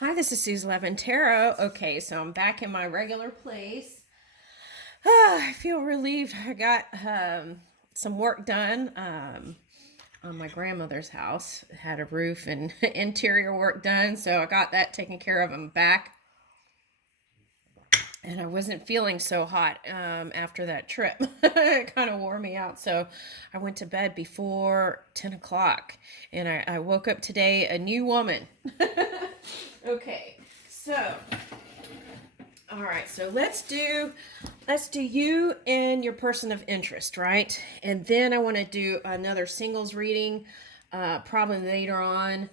Hi, this is Suze Levin Tarot. Okay, so I'm back in my regular place. I feel relieved. I got some work done on my grandmother's house. It had a roof and interior work done, so I got that taken care of. I'm back, and I wasn't feeling so hot after that trip. It kind of wore me out, so I went to bed before 10 o'clock, and I woke up today a new woman. Okay, so all right, so let's do you and your person of interest, right? And then I want to do another singles reading, probably later on.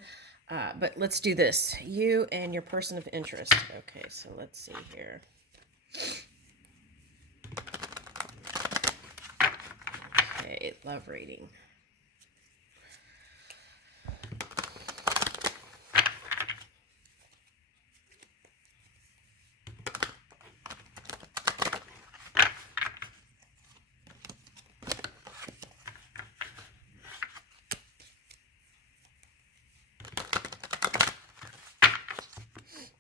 But let's do this. You and your person of interest. Okay, so let's see here. Okay, love reading.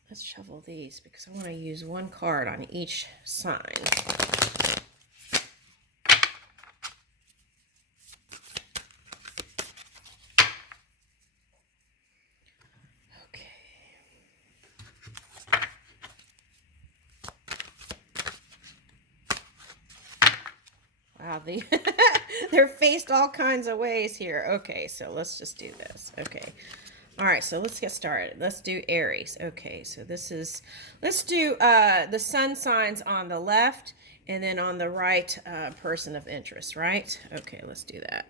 Let's shuffle these because I want to use one card on each sign. Okay. Wow, they're faced all kinds of ways here. Okay, so let's just do this. Okay. All right, so let's get started. Let's do Aries. Okay, so let's do the sun signs on the left and then on the right, person of interest, right? Okay, let's do that.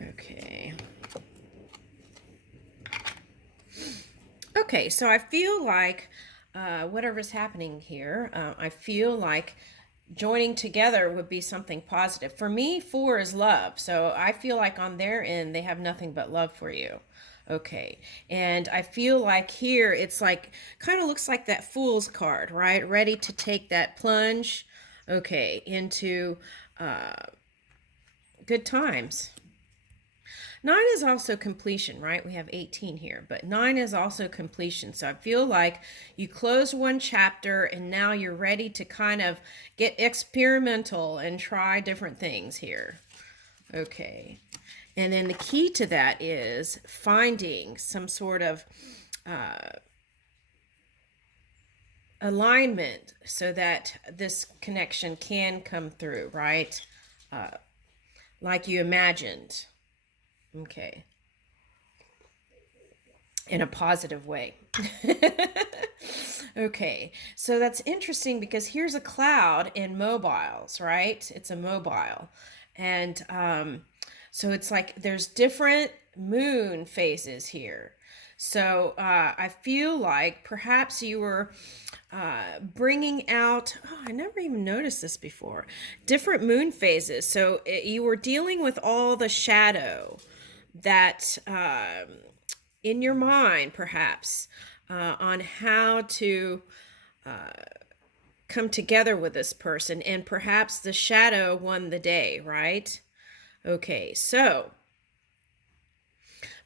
Okay. Okay, so I feel like whatever's happening here, I feel like joining together would be something positive. For me, 4 is love. So I feel like on their end, they have nothing but love for you. Okay. And I feel like here, it's like, kind of looks like that Fool's card, right? Ready to take that plunge, okay, into good times. 9 is also completion, right? We have 18 here, but 9 is also completion. So I feel like you close one chapter and now you're ready to kind of get experimental and try different things here. Okay. And then the key to that is finding some sort of alignment so that this connection can come through, right? Like you imagined. Okay. In a positive way. Okay, so that's interesting because here's a cloud in mobiles, right? It's a mobile. And so it's like there's different moon phases here. So I feel like perhaps you were bringing out, oh, I never even noticed this before, different moon phases. So you were dealing with all the shadow that in your mind, perhaps, on how to come together with this person, and perhaps the shadow won the day, right? Okay, so,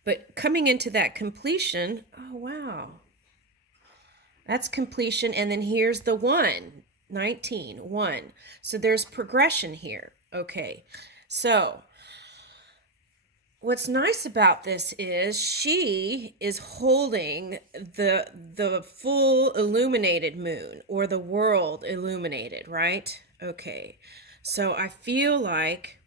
but coming into that completion, oh wow, that's completion, and then here's the 1, 19, 1. So there's progression here. Okay, so what's nice about this is she is holding the full illuminated moon, or the world illuminated, right? Okay. So I feel like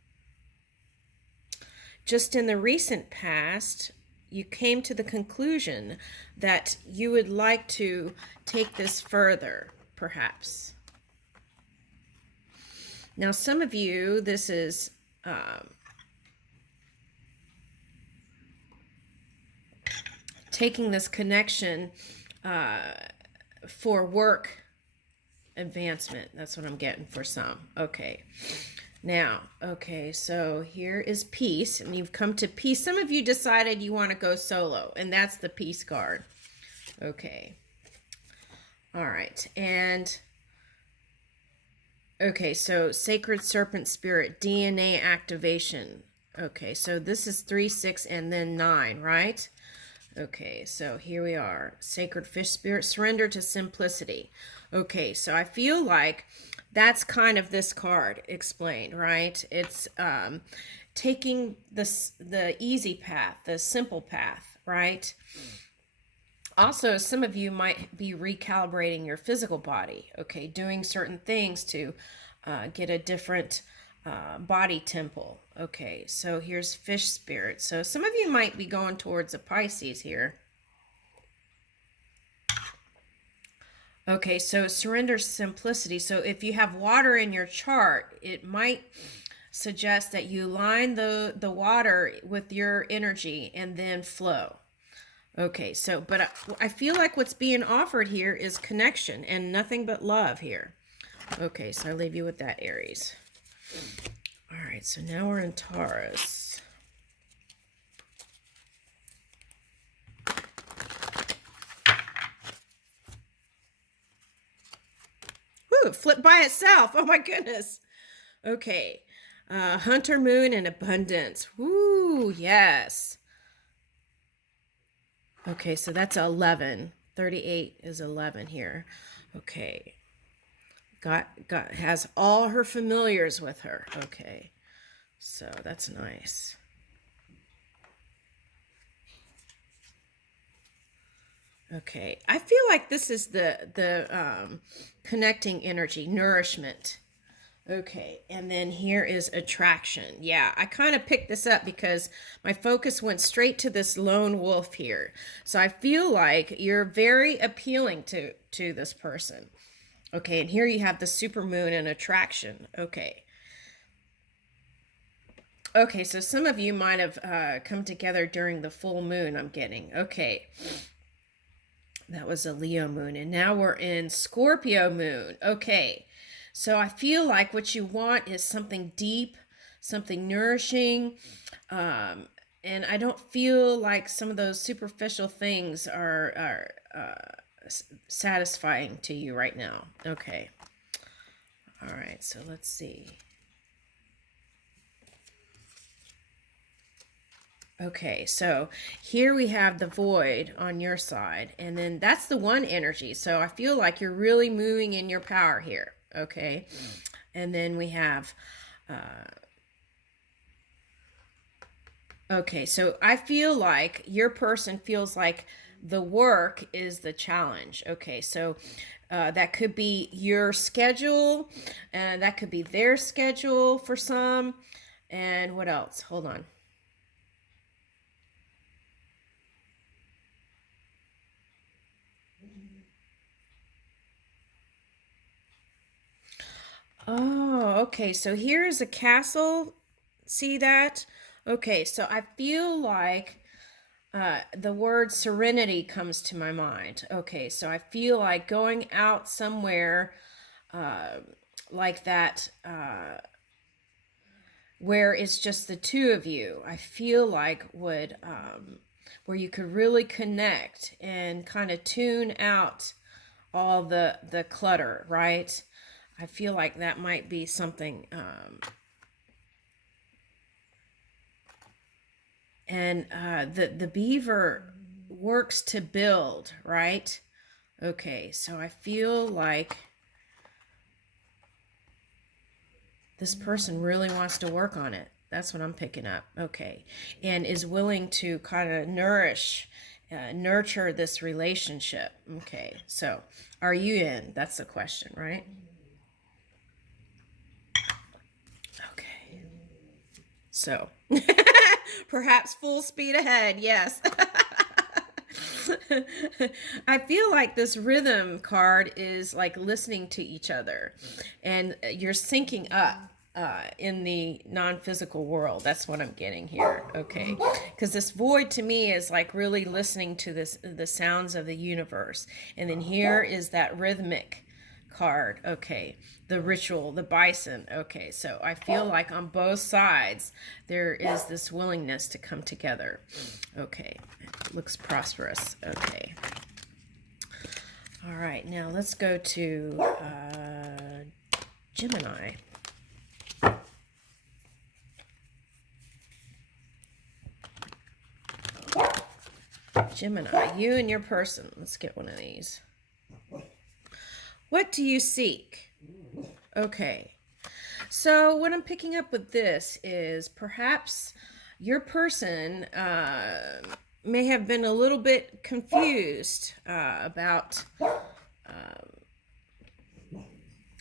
just in the recent past, you came to the conclusion that you would like to take this further, perhaps. Now, some of you, this is taking this connection for work advancement. That's what I'm getting for some. Okay. Now, okay, so here is peace, and you've come to peace. Some of you decided you want to go solo, and that's the peace card. Okay. All right. And okay, so sacred serpent spirit, DNA activation. Okay, so this is 3, 6, and then 9, right? Okay, so here we are. Sacred fish spirit, surrender to simplicity. Okay, so I feel like that's kind of this card explained, right? It's taking the easy path, the simple path, right? Also, some of you might be recalibrating your physical body, okay, doing certain things to get a different body temple. Okay, so here's fish spirit. So some of you might be going towards a Pisces here. Okay, so surrender simplicity. So if you have water in your chart, it might suggest that you line the water with your energy and then flow. Okay, so, but I feel like what's being offered here is connection and nothing but love here. Okay, so I leave you with that, Aries. All right, so now we're in Taurus. Woo, it flipped by itself. Oh my goodness. Okay, Hunter Moon and abundance. Woo, yes. Okay, so that's 11. 38 is 11 here. Okay. Got has all her familiars with her. Okay. So that's nice. Okay. I feel like this is the connecting energy, nourishment. Okay, and then here is attraction. Yeah, I kind of picked this up because my focus went straight to this lone wolf here. So I feel like you're very appealing to this person. Okay, and here you have the supermoon and attraction. Okay. Okay, so some of you might have come together during the full moon, I'm getting. Okay. That was a Leo moon, and now we're in Scorpio moon. Okay. So I feel like what you want is something deep, something nourishing, and I don't feel like some of those superficial things are satisfying to you right now. Okay. All right, so let's see. Okay, so here we have the void on your side, and then that's the one energy. So I feel like you're really moving in your power here. Okay, and then we have okay, so I feel like your person feels like the work is the challenge. Okay, so that could be your schedule, and that could be their schedule for some. And what else? Hold on. Oh, okay. So here's a castle. See that? Okay, so I feel like the word serenity comes to my mind. Okay, so I feel like going out somewhere like that where it's just the two of you. I feel like would where you could really connect and kind of tune out all the clutter, right? I feel like that might be something. And the beaver works to build, right? Okay, so I feel like this person really wants to work on it. That's what I'm picking up. Okay, and is willing to kind of nurture this relationship. Okay, so are you in? That's the question, right? Okay. So, perhaps full speed ahead, yes. I feel like this rhythm card is like listening to each other, and you're syncing up in the non-physical world. That's what I'm getting here. Okay, because this void to me is like really listening to the sounds of the universe, and then here is that rhythmic card. Okay, the ritual, the bison. Okay, so I feel like on both sides there is this willingness to come together. Okay, it looks prosperous. Okay, all right, now let's go to Gemini. Gemini, you and your person. Let's get one of these. What do you seek? Okay. So what I'm picking up with this is perhaps your person may have been a little bit confused about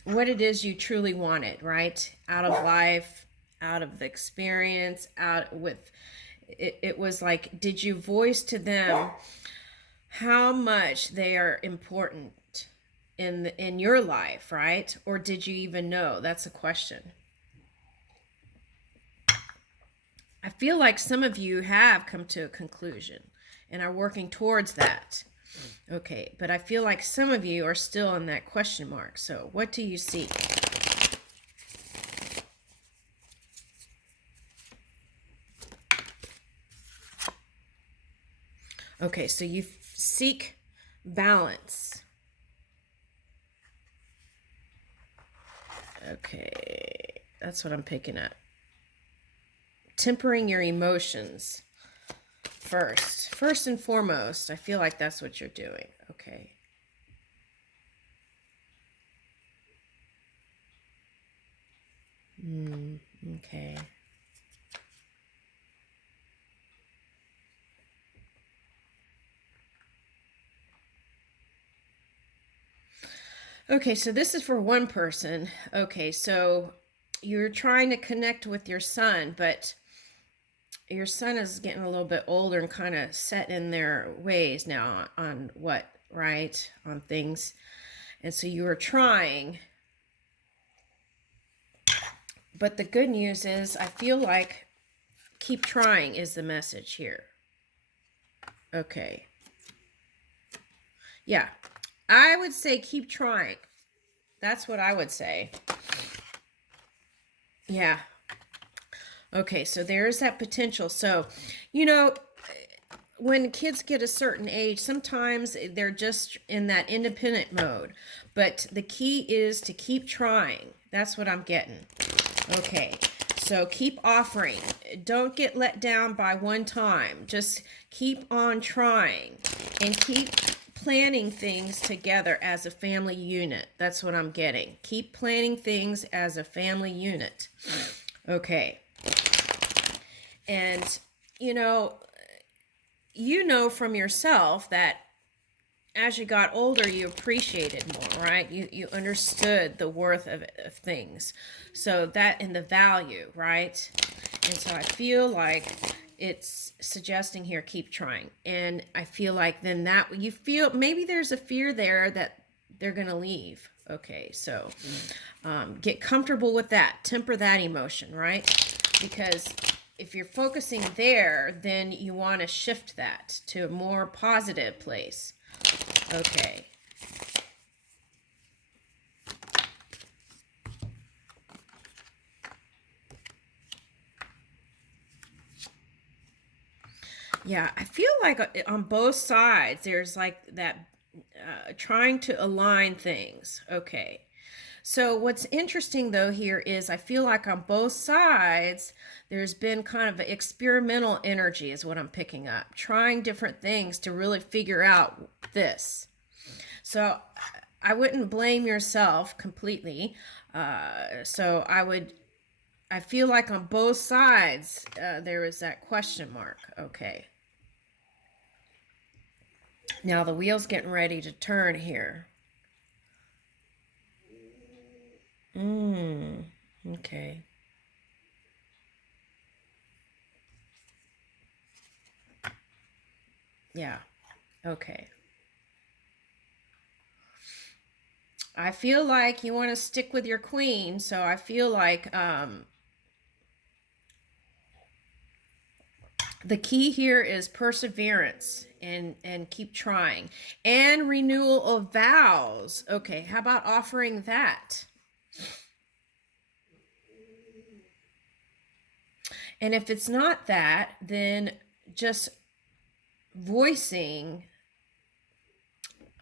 what it is you truly wanted, right? Out of life, out of the experience, out with it was like, did you voice to them how much they are important in your life, right? Or did you even know? That's a question. I feel like some of you have come to a conclusion and are working towards that. Okay, but I feel like some of you are still in that question mark. So what do you seek? Okay, so you seek balance. Okay, that's what I'm picking up. Tempering your emotions first and foremost. I feel like that's what you're doing. Okay. Okay. Okay, so this is for one person. Okay, so you're trying to connect with your son, but your son is getting a little bit older and kind of set in their ways now on what, right? On things. And so you are trying. But the good news is I feel like keep trying is the message here. Okay. Yeah. I would say keep trying. That's what I would say. Yeah. Okay, so there's that potential. So, you know, when kids get a certain age, sometimes they're just in that independent mode. But the key is to keep trying. That's what I'm getting. Okay, so keep offering. Don't get let down by one time. Just keep on trying and keep planning things together as a family unit. That's what I'm getting. Keep planning things as a family unit. Okay. And, you know from yourself that as you got older, you appreciated more, right? You understood the worth of things. So that and the value, right? And so I feel like it's suggesting here, keep trying. And I feel like then that you feel maybe there's a fear there that they're going to leave. Okay, so get comfortable with that. Temper that emotion, right? Because if you're focusing there, then you want to shift that to a more positive place. Okay. Yeah, I feel like on both sides, there's like that trying to align things. Okay. So what's interesting though here is I feel like on both sides, there's been kind of experimental energy is what I'm picking up. Trying different things to really figure out this. So I wouldn't blame yourself completely. So I feel like on both sides, there is that question mark. Okay. Now the wheel's getting ready to turn here. Okay. Yeah. Okay. I feel like you want to stick with your queen, so I feel like the key here is perseverance and keep trying. And renewal of vows. Okay, how about offering that? And if it's not that, then just voicing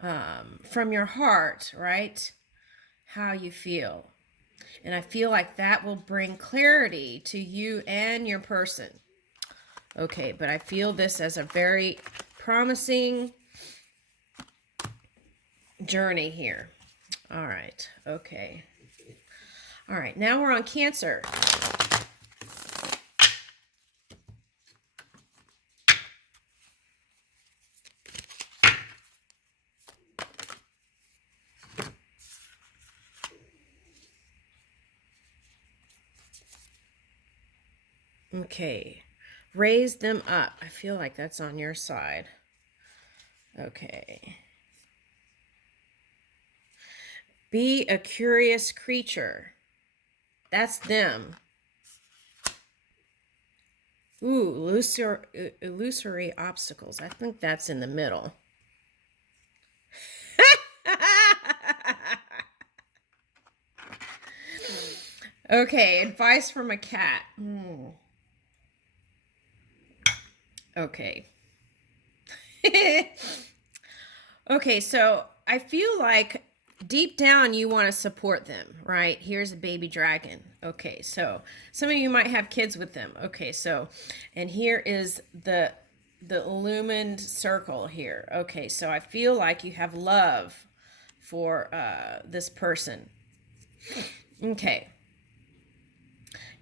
from your heart, right? How you feel. And I feel like that will bring clarity to you and your person. Okay, but I feel this as a very promising journey here. All right. Okay. All right. Now we're on Cancer. Okay. Raise them up. I feel like that's on your side. Okay. Be a curious creature. That's them. Ooh, illusory obstacles. I think that's in the middle. Okay, advice from a cat. Okay. Okay, so I feel like deep down you want to support them, right? Here's a baby dragon. Okay, so some of you might have kids with them. Okay, so, and here is the illumined circle here. Okay, so I feel like you have love for this person. Okay.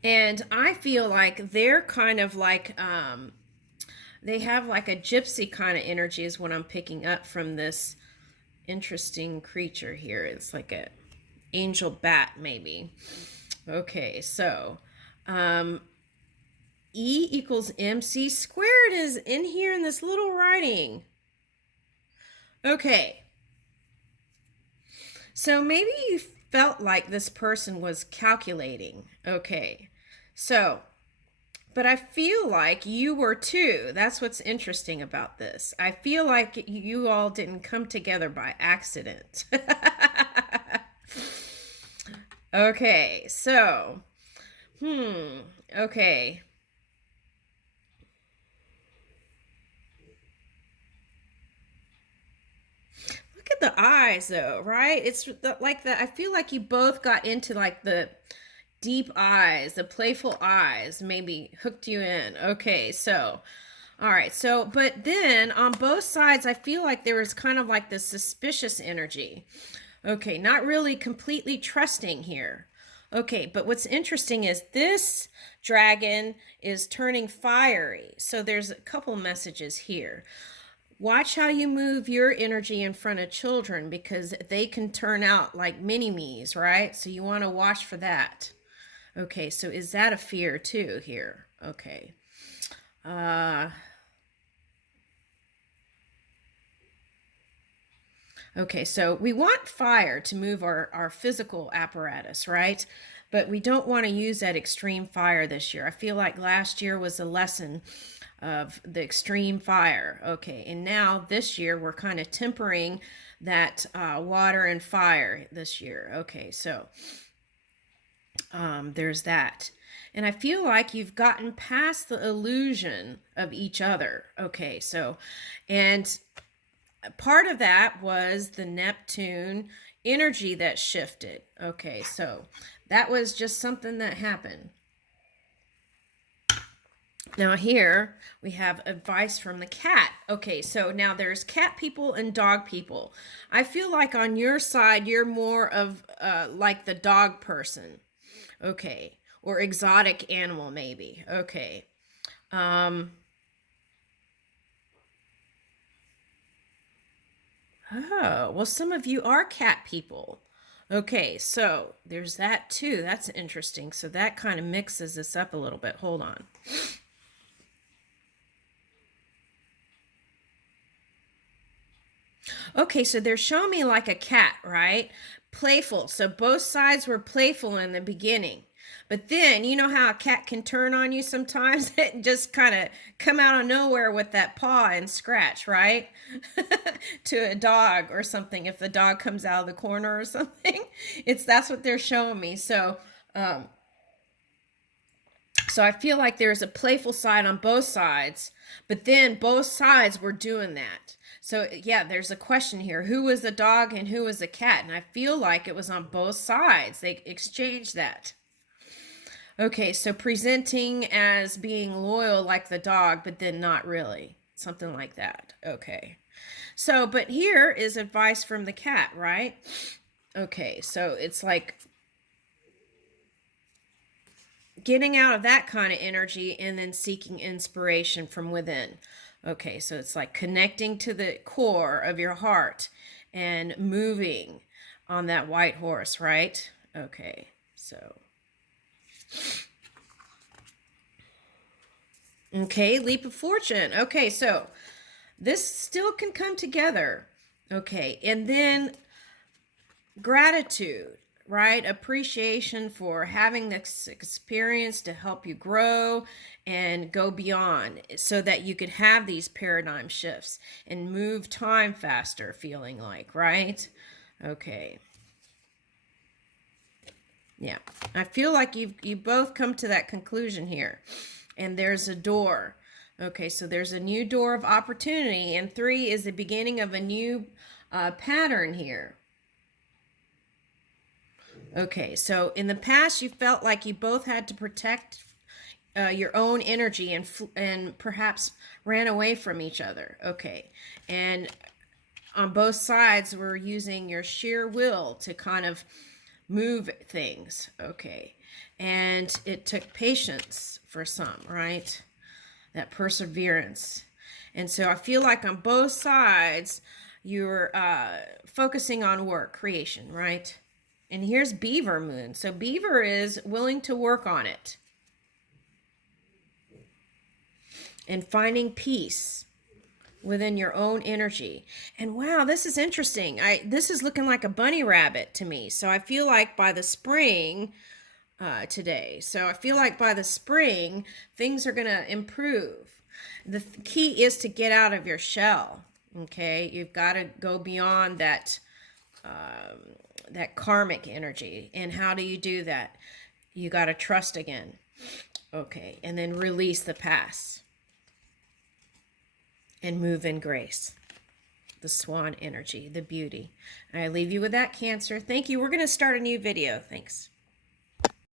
And I feel like they're kind of like, they have like a gypsy kind of energy is what I'm picking up from this interesting creature here. It's like a angel bat maybe. Okay, so E equals MC squared is in here in this little writing. Okay. So maybe you felt like this person was calculating. Okay. So, but I feel like you were too. That's what's interesting about this. I feel like you all didn't come together by accident. Okay, so, okay. Look at the eyes though, right? It's like the, I feel like you both got into like the deep eyes, the playful eyes, maybe hooked you in. Okay, so, all right, so, but then on both sides, I feel like there was kind of like this suspicious energy. Okay, not really completely trusting here. Okay, but what's interesting is this dragon is turning fiery. So there's a couple messages here. Watch how you move your energy in front of children because they can turn out like mini-me's, right? So you want to watch for that. Okay, so is that a fear too here? Okay. Okay, so we want fire to move our physical apparatus, right? But we don't want to use that extreme fire this year. I feel like last year was a lesson of the extreme fire. Okay, and now this year we're kind of tempering that water and fire this year. Okay, so there's that. And I feel like you've gotten past the illusion of each other. Okay, so, and part of that was the Neptune energy that shifted. Okay, so that was just something that happened. Now here we have advice from the cat. Okay, so now there's cat people and dog people. I feel like on your side, you're more of like the dog person. Okay, or exotic animal maybe. Okay. Oh, well, some of you are cat people. Okay, so there's that too. That's interesting. So that kind of mixes this up a little bit. Hold on. Okay, so they're showing me like a cat, right? Playful. So both sides were playful in the beginning. But then, you know how a cat can turn on you sometimes? It just kind of come out of nowhere with that paw and scratch, right? To a dog or something. If the dog comes out of the corner or something, that's what they're showing me. So, so I feel like there's a playful side on both sides, but then both sides were doing that. So yeah, there's a question here. Who was the dog and who was the cat? And I feel like it was on both sides. They exchanged that. Okay, so presenting as being loyal like the dog, but then not really. something like that. Okay. So, but here is advice from the cat, right? Okay, so it's like getting out of that kind of energy and then seeking inspiration from within. Okay, so it's like connecting to the core of your heart and moving on that white horse, right? Okay, so. Okay, leap of fortune. Okay, so this still can come together. Okay, and then gratitude, right? Appreciation for having this experience to help you grow and go beyond so that you could have these paradigm shifts and move time faster, feeling like, right? Okay. Yeah. I feel like you both come to that conclusion here. And there's a door. Okay, so there's a new door of opportunity, and 3 is the beginning of a new pattern here. Okay, so in the past, you felt like you both had to protect your own energy and perhaps ran away from each other. Okay, and on both sides, we're using your sheer will to kind of move things. Okay, and it took patience for some, right? That perseverance. And so I feel like on both sides, you're focusing on work, creation, right? And here's Beaver Moon. So Beaver is willing to work on it and finding peace within your own energy. And wow, this is interesting. This is looking like a bunny rabbit to me. So I feel like by the spring today. So I feel like by the spring, things are going to improve. The key is to get out of your shell. Okay, you've got to go beyond that that karmic energy. And how do you do that? You got to trust again. Okay, and then release the past and move in grace. The swan energy, the beauty. I leave you with that, Cancer. Thank you. We're going to start a new video. Thanks.